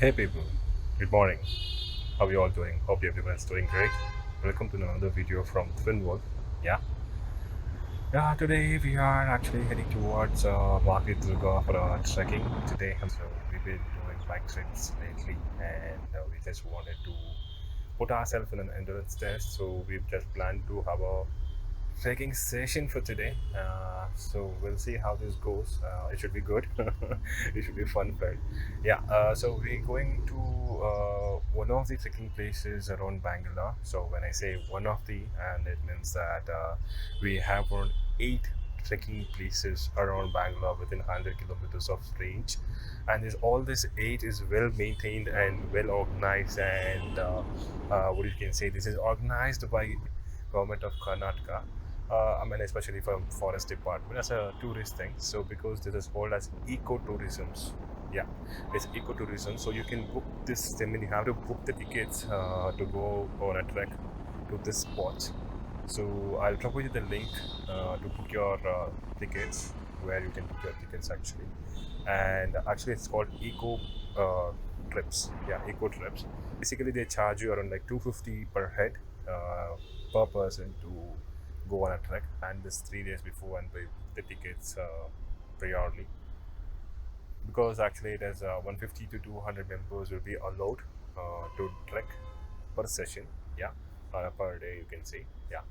Hey people, good morning. How are you all doing? Hope everyone is doing great. Welcome to another video from Twin World. Yeah, today we are actually heading towards Makalidurga for trekking today. So we've been doing bike trips lately, and we just wanted to put ourselves in an endurance test. So we've just planned to have a trekking session for today. So we'll see how this goes. It should be good. It should be fun, right? Yeah. So we're going to one of the trekking places around Bangalore. So when I say one of the, and it means that we have around 8 trekking places around Bangalore within 100 kilometers of range, and this all this 8 is well maintained and well organized, and what you can say, this is organized by government of Karnataka. I mean, especially from forest department as a tourist thing. So because this is called as ecotourism, yeah, it's ecotourism. So you can book this. I mean, you have to book the tickets to go on a trek to this spot. So I'll drop you the link to book your tickets, where you can book your tickets actually. And actually, it's called eco trips. Yeah, eco trips. Basically, they charge you around like 250 per head per person to go on a trek, and this 3 days before and buy the tickets priorly, because actually it has 150 to 200 members will be allowed to trek per session. Yeah, per day you can say. Yeah.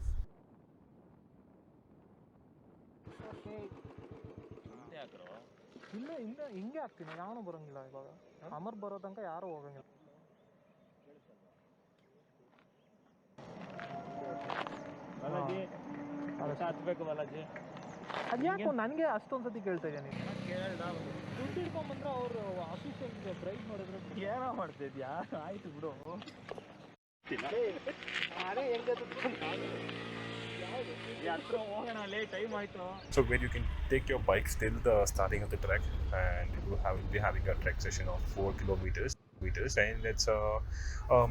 ಇಲ್ಲ ಇಲ್ಲ ಹಿಂಗೆ ಆಗ್ತೀನಿ ಯಾವನು ಬರೋಂಗಿಲ್ಲ ಇವಾಗ ಅಮರ್ ಬರೋ ತನಕ ಯಾರು ಹೋಗಂಗಿಲ್ಲ ಬಾಲಾಜಿ ಹತ್ಬೇಕು ಬಾಲಾಜಿ ಅದ್ಯಾಕೋ ನನಗೆ ಅಷ್ಟೊಂದ್ಸತಿ ಕೇಳ್ತಾ ಇದ್ದೀನಿ ದುಡ್ಡು ಹಿಡ್ಕೊಂಡ್ಬಂದ್ರೆ ಅವರು ಆಫೀಸಲ್ಲಿ ಬ್ರೈಟ್ ಮಾಡಿದ್ರೆ ಏನೋ ಮಾಡ್ತಿದ್ಯಾ ಆಯ್ತು ಬಿಡು ಅದೇ ಹೆಂಗೆ So where you can take your bikes till the starting of the trek, and you will be having a trek session of 4 kilometers, and it's a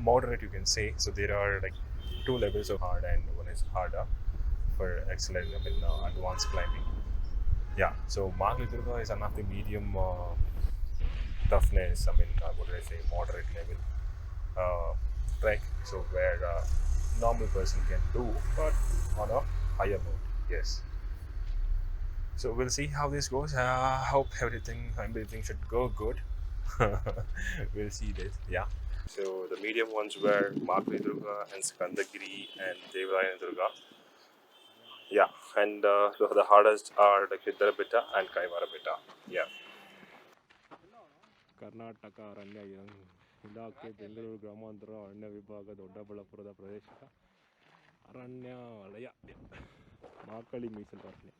moderate you can say. So there are like two levels of hard, and one is harder for excellent, I mean, advanced climbing. Yeah. So Makalidurga is one of the medium toughness. I mean, what did I say? Moderate level trek. So where normal person can do, but on a higher mode. Yes. So we'll see how this goes. Hope everything should go good. We'll see this. Yeah. So the medium ones were Makalidurga and Skandagiri and Durga. Yeah, and the hardest are like Hidarabeta and Kaivarabeta. Yeah. Karnataka ಅರಣ್ಯ ಇಲಾಖೆ ಬೆಂಗಳೂರು ಗ್ರಾಮಾಂತರ ಅರಣ್ಯ ವಿಭಾಗ ದೊಡ್ಡಬಳ್ಳಾಪುರದ ಪ್ರದೇಶದ ಅರಣ್ಯ ವಲಯ ಮಾಕಳಿ ಮೀಸಲು ಅರಣ್ಯ.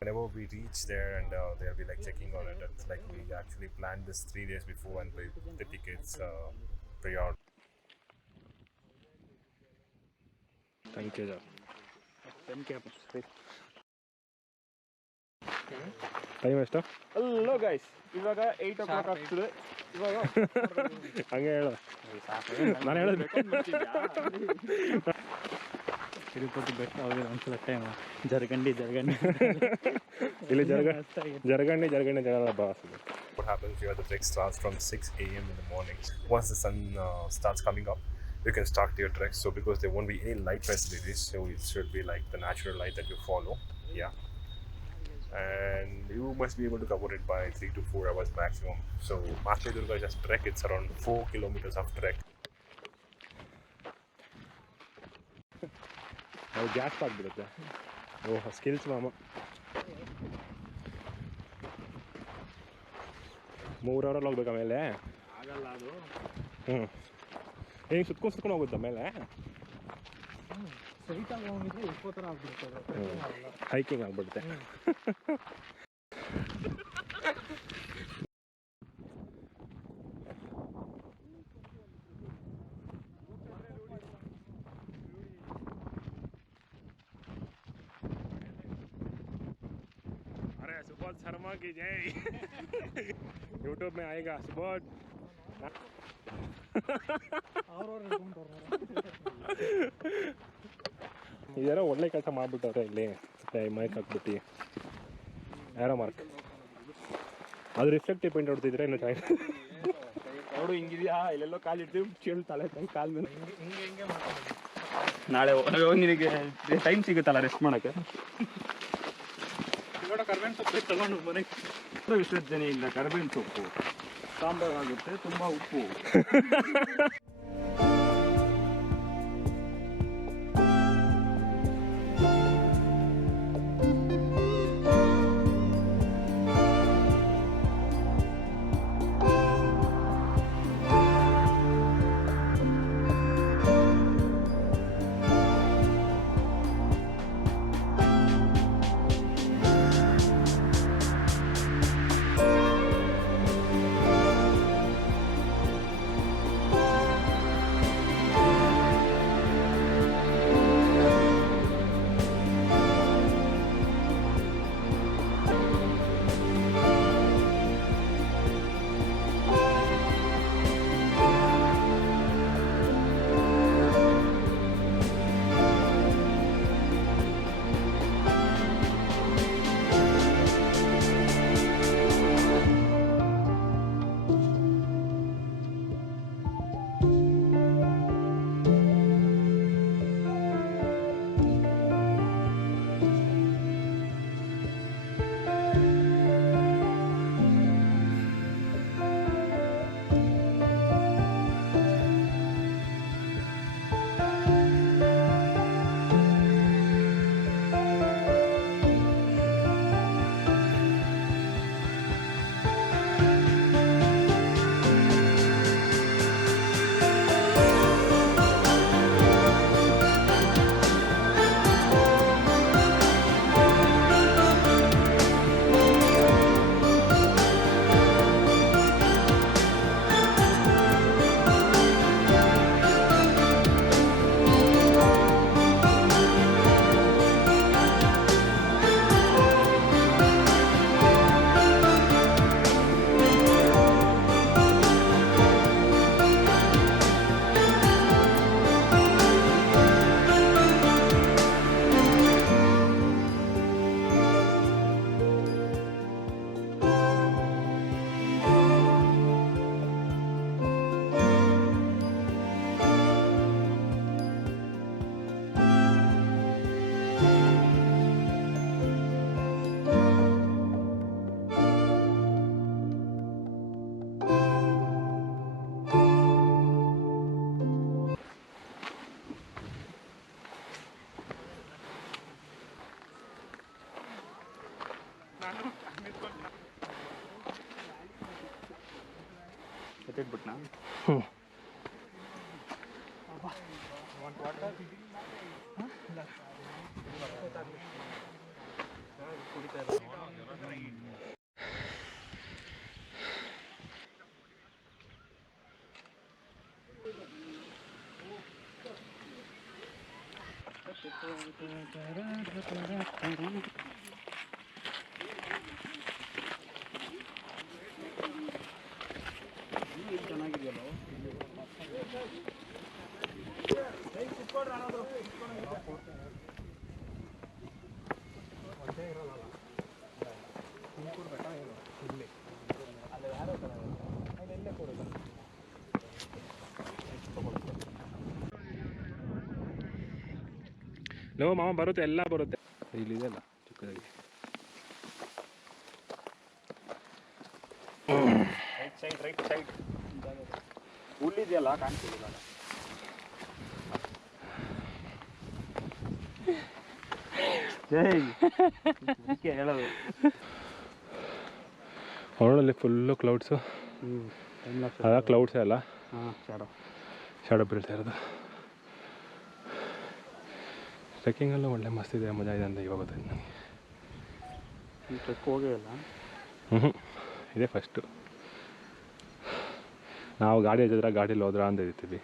Whenever we reach there, and they'll be like checking on it, it's like we actually planned this 3 days before and we booked the tickets prior. Thank you, sir. Time ಎಷ್ಟು? ಹಲೋ ಗೈಸ್, ಇವಾಗ 8 o'clock ಆಗ್ತದೆ. ಇವಾಗ ಹಂಗೆ ಹೇಳು, ನಾನು ಹೇಳೋದು ತಿರುಪತಿ ಬೆಟ್ಟ ಹೋಗಿಲ್ಲ ಒಂದ್ಸಲ ಟೈಮ್ ಜರಗಂಡಿ ಇಲ್ಲಿ ಜರಗಂಡಿ ಜರಗಲ್ಲ boss. What happens here, the trek starts from 6 a.m. in the morning. Once the sun starts coming up, you can start your trek. So because there won't be any light facilities, so it should be like the natural light that you follow. Yeah. And you must be able to cover it by 3 to 4 hours maximum. So Makalidurga is just trek. It's around 4 kilometers of trek. ಅದು gas ಆಗಿಬಿಡುತ್ತೆ. ಓಹ್, skills ಮಾಮ. 3 ಅವರಲ್ಲಿ ಹೋಗ್ಬೇಕು ಆಮೇಲೆ ಆಗಲ್ಲ ಅದು. ಹಿಂಗೆ ಸುತ್ಕೊಂಡು ಹೋಗುತ್ತೆ ಆಮೇಲೆ. ಸೈಟಾಗಿ ಹೋಗಿದ್ರೆ ಎಷ್ಟೋ ಥರ ಆಗ್ಬಿಡ್ತದೆ, ಹೈಕಿಂಗ್ ಆಗ್ಬಿಡುತ್ತೆ. अरे सुबोध शर्मा की जय. यूट्यूब में आएगा सुबोध. ಇದಾರ ಒಳ್ಳೆ ಕೆಲಸ ಮಾಡ್ಬಿಟ್ಟವ್ರೆ ಇಲ್ಲಿ ಮೈಕ್ ಹಾಕ್ಬಿಟ್ಟು. ಯಾರೋ ಮಾರ್ಕ್ ಅದು ರಿಫ್ಲೆಕ್ಟಿವ್ ಪೇಂಟ್ ಹೊಡ್ತಿದ್ರೆ ಇನ್ನೂ ಚೆನ್ನಾಗಿ ನೋಡು ಹಿಂಗಿದ್ಯಾ ಇಲ್ಲೆಲ್ಲೋ ಕಾಲಿಡ್ತೀವಿ ಚೇಳು ತಲೆ ಕಾಲ ಮೇಲೆ ಹಿಂಗೆ ಮಾಡ್ಕೊಂಡು ನಾಳೆ ನಿನಗೆ ಟೈಮ್ ಸಿಗುತ್ತಲ್ಲ ರೆಸ್ಟ್ ಮಾಡೋಕ್ಕೆ ಕರ್ಬೇವಿನ ಸೊಪ್ಪು ತಗೊಂಡು ಮನೆಗೆ ವಿಸರ್ಜನೆಯಿಂದ ಕರ್ಬೇವಿನ ಸೊಪ್ಪು ಸಾಂಬಾರು ಆಗುತ್ತೆ ತುಂಬ ಉಪ್ಪು ಎತ್ತಿಟ್ಬಿಟ್ನಾ ಚೆನ್ನಾಗಿದೆಯಲ್ಲ ಲೋ ಮಾಮ ಬರುತ್ತೆ ಎಲ್ಲ ಬರುತ್ತೆ ಇಲ್ಲಿದೆಯಲ್ಲ ಚಿಕ್ಕದಾಗಿ ರೈಟ್ ಸೈಡ್ ಹುಲ್ಲಿದೆಯಲ್ಲ ಕಾಣಿಸ್ತಿಲ್ಲ ಅದಕ್ಕೆ ಹೇಳೋದು ಅವಳಲ್ಲಿ ಫುಲ್ಲು ಕ್ಲೌಡ್ಸು ಅದ ಕ್ಲೌಡ್ಸೇ ಅಲ್ಲ ಹಾಂ ಶಾಡೋ ಬೀಳ್ತಾ ಇರೋದು ಟ್ರೆಕ್ಕಿಂಗಲ್ಲೂ ಒಳ್ಳೆ ಮಸ್ತ್ ಇದೆ ಮಜಾ ಇದೆ ಅಂತ ಇವಾಗ ಗೊತ್ತಾಯ್ತು ನನಗೆ ಟ್ರೆಕ್ ಹೋಗೇ ಇಲ್ಲ ಇದೇ ಫಸ್ಟು ನಾವು ಗಾಡಿ ಹಚ್ಚಿದ್ರೆ ಗಾಡೀಲಿ ಹೋದ್ರ ಅಂತ ಇರ್ತೀವಿ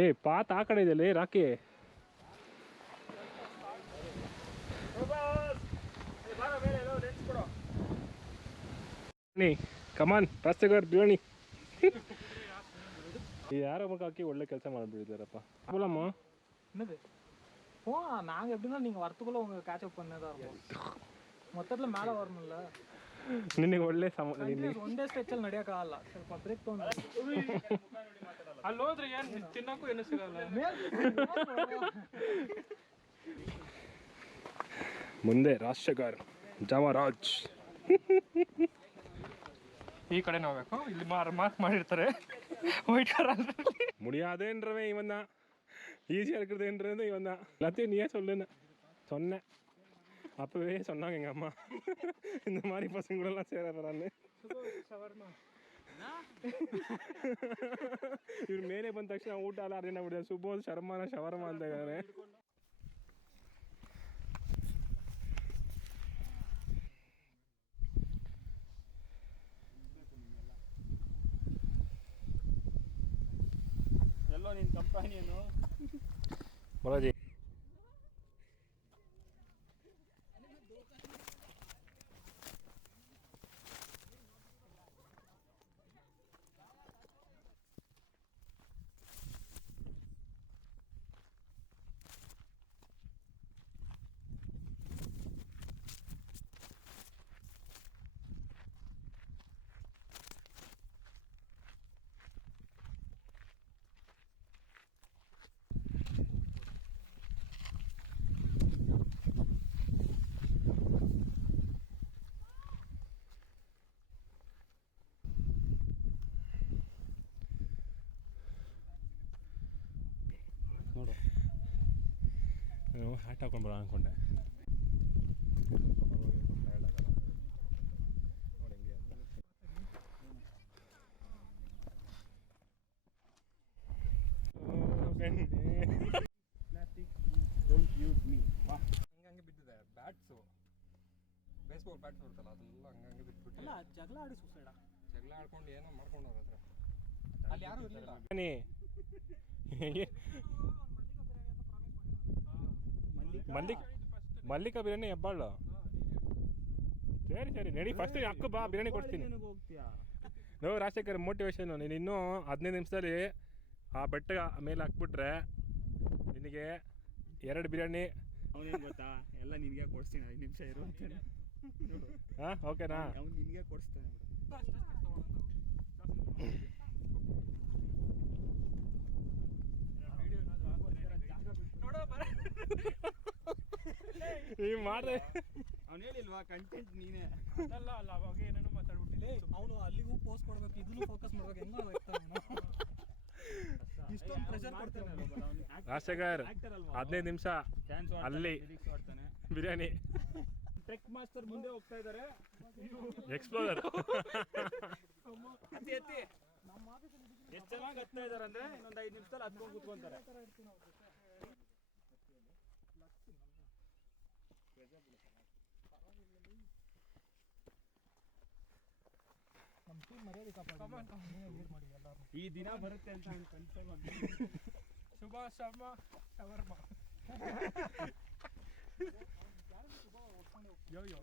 ಏ ಪಾತ್ ಆ ಕಡೆ ಇದೆಯಲ್ಲ ರಾಕಿ. ಕಮಾನ್ ರಾಸ್ತೆಗಾರ್ ಬಿರಣಿ. யாரோ முக்காக்கி ஒಳ್ಳೆ ಕೆಲಸ ಮಾಡಿಬಿಟ್ಟಿದ್ದಾರಪ್ಪ. போலாமா? என்னது நாங்கள் எப்படின்னா நீங்கள் வரத்துக்குள்ளே உங்கள் கேட்சப் பண்ணதான் இருக்கும். மொத்தத்தில் மேலே வரணும்ல. ನಿನಗೆ ಒಳ್ಳೆ ಒಂದೇ ಸ್ಟ್ರೆಚ್ಚಲ್ಲಿ ನಡೆಯೋಕ್ಕಾಗಲ್ಲ, ಸ್ವಲ್ಪ ಬ್ರೇಕ್ ತೊಗೊಂಡು ಅಲ್ಲಿ ಹೋದ್ರೆ ಏನು ತಿನ್ನೋಕ್ಕೂ ಏನು ಸಿಗಲ್ಲ. ಮುಂದೆ ರಾಜಶೇಖರ್ ಜಾಮರಾಜ್. ಈ ಕಡೆ ನೋಡ್ಬೇಕು, ಇಲ್ಲಿ ಮಾರ್ಕ್ ಮಾಡಿರ್ತಾರೆ ವೈಟ್ ಕಲರ್. முடியாதுன்றவன் இவன் தான், ஈஸியாக இருக்கிறதுன்றது இவன் தான். எல்லாத்தையும் நீயே சொல்லுன்னு சொன்னேன். அப்போவே சொன்னாங்க எங்கள் அம்மா இந்த மாதிரி பசங்களெல்லாம் சேரான்னு. ಇವ್ರು ಮೇಲೆ ಬಂದ ತಕ್ಷಣ ಊಟ ಎಲ್ಲ ಅದೇನ ಬಿಡಿದೆ. ಸುಬೋಧ್ ಶರ್ಮಾನ ಶವರ್ಮ ಅಂತ ಇದ್ದಾರೆ. ಎಲ್ಲೋ ನಿನ್ನ ಕಂಪಾನಿಯನು ಬರೋಜಿ. ನೋಡು ನಾನು ಹ್ಯಾಟ್ ಹಾಕೊಂಡು ಬರೋಣ ಅಂದ್ಕೊಂಡೆ. Don't use me. ಹಂಗೆ ಬಿದ್ದಿದೆ ಬ್ಯಾಟ್ಸು, ಬೇಸ್ಬಾಲ್ ಬ್ಯಾಟ್ಸ್ ಬರುತ್ತಲ್ಲ ಅದೆಲ್ಲ ಹಂಗೆ ಬಿದ್ದುಬಿಟ್ಟು. ಅಲ್ಲ ಜಗಳ ಆಡಿ ಸುಸೈಡ, ಜಗಳ ಆಡ್ಕೊಂಡು ಏನೋ ಮಾಡ್ಕೊಂಡು ಅವ್ರ ಹತ್ರ. ಅಲ್ಲಿ ಯಾರೂ ಇರಲಿಲ್ಲ. ಮಲ್ಲಿಕ ಬಿರಿಯಾನಿ ಹೆಬ್ಬಾಳು. ಸರಿ ಸರಿ ನಡಿ, ಫಸ್ಟ್ ಅಕ್ಕ ಬಾ, ಬಿರಿಯಾನಿ ಕೊಡ್ತೀನಿ. ನಾವು ರಾಜಶೇಖರ್ ಮೋಟಿವೇಶನ್, ನೀನು ಇನ್ನೂ 15 ನಿಮಿಷದಲ್ಲಿ ಆ ಬೆಟ್ಟ ಮೇಲೆ ಹಾಕ್ಬಿಟ್ರೆ ನಿನಗೆ 2 ಬಿರಿಯಾನಿ. ಅವನೇನು ಗೊತ್ತಾ, ಎಲ್ಲ ನಿನಗೆ ಕೊಡಿಸ್ತೀನಿ, 5 ನಿಮಿಷ ಇರು ಅಂತಾನೆ. ಹಾಂ ಓಕೆನಾ? ಅವ್ನು ನಿನಗೆ ಕೊಡಿಸ್ತಾನೆ. ನೀವು ಮಾಡ್ದೆ ಅವ್ನು ಹೇಳಿಲ್ವಾ ಕಂಟೆಂಟ್ ನೀನೇ ಅಲ್ಲ ಅಲ್ಲ, ಅವಾಗ ಏನೇನೋ ಮಾತಾಡ್ಬಿಟ್ಟಿಲ್ಲ. ಅವನು ಅಲ್ಲಿಗೂ ಪೋಸ್ಟ್ ಕೊಡ್ಬೇಕು, ಇದನ್ನು ಫೋಕಸ್ ಮಾಡ್ಬೇಕು. ಹೆಂಗೋ ಇಷ್ಟೊಂದು ಪ್ರೆಷರ್ ಕೊಡ್ತಾನೆ ರಾಜಶೇಖರ್. 15 ನಿಮಿಷ ಅಲ್ಲಿ ಬಿರಿಯಾನಿ. ಟ್ರೆಕ್ ಮಾಸ್ಟರ್ ಮುಂದೆ ಹೋಗ್ತಾ ಇದ್ದಾರೆ. ಎಕ್ಸ್ಪ್ಲೋರರ್ ಎಷ್ಟು ಚೆನ್ನಾಗಿ ಹತ್ತಾ ಇದಾರೆ ಅಂದ್ರೆ ಇನ್ನೊಂದು 5 ನಿಮಿಷದಲ್ಲಿ ಹತ್ಕೊಂಡು ಕೂತ್ಕೊಂತಾರೆ. ಈ ದಿನ ಬರುತ್ತೆ ಅಂತ ಶುಭ ಶರ್ಮಾ ಶವರ್ಮ. ಯೋ ಯೋ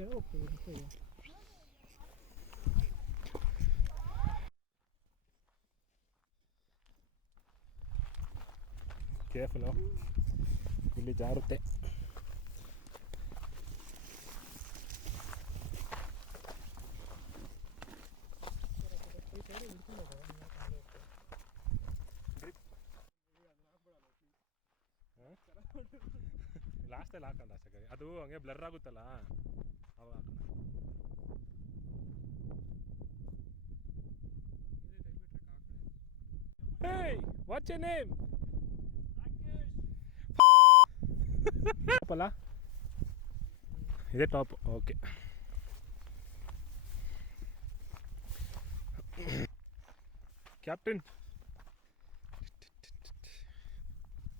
ಕೆಳಗೆ ಹೋಗ್ತೀವಿ. ಕೇರ್ಫುಲ್, ಇಲ್ಲಿ ಜಾರುತ್ತೆ. ಲಾಸ್ಟಲ್ಲಿ ಹಾಕಂಡ ಸರಿ, ಅದು ಹಂಗೆ ಬ್ಲರ್ ಆಗುತ್ತಲ್ಲ ಅವಾಗ ಹಾಕೋಣ. Hey, what's your name? ಅಲ್ಲ ಇದೇ top. Okay, captain.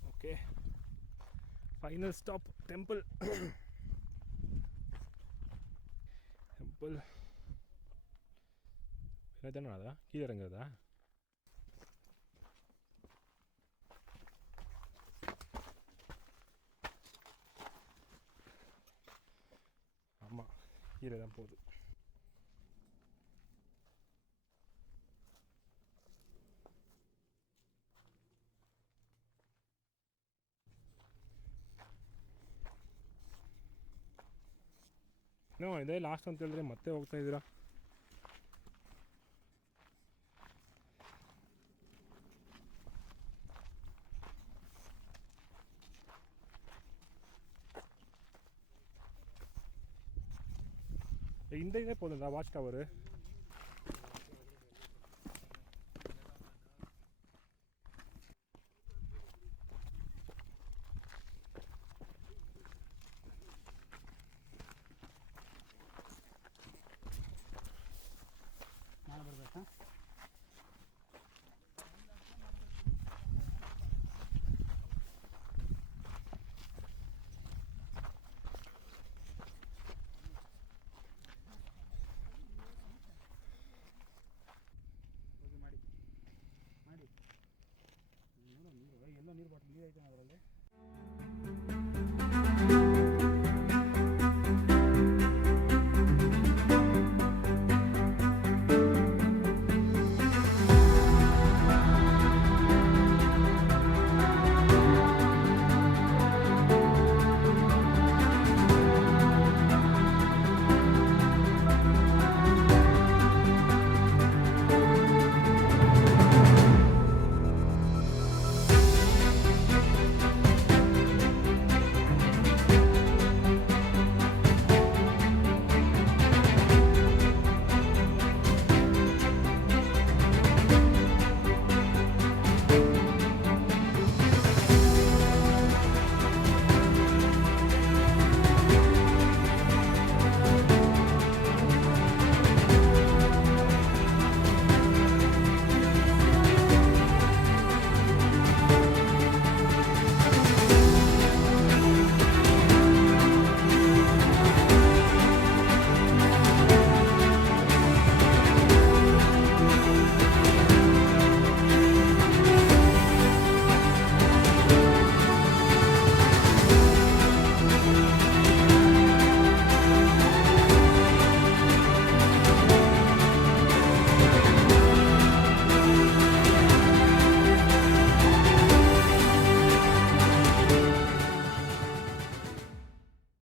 Okay, final stop temple. Temple என்ன அதா கீழே இறங்குறதா? ஆமாம், கீழே தான் போகுது. ನೋ, ಇದೇ ಲಾಸ್ಟ್ ಅಂತ ಹೇಳಿದ್ರೆ ಮತ್ತೆ ಹೋಗ್ತಾ ಇದ್ದೀರಾ? இந்த இதே போதும்டா வாட்ச் டவரு. ನಾನು ಬರ್ಬೇಕಾ? ಮಾಡಿ ಎಲ್ಲ ನೀರು ಬಾಟಲ್ ನೀರು ಐತೆ ಅದರಲ್ಲಿ.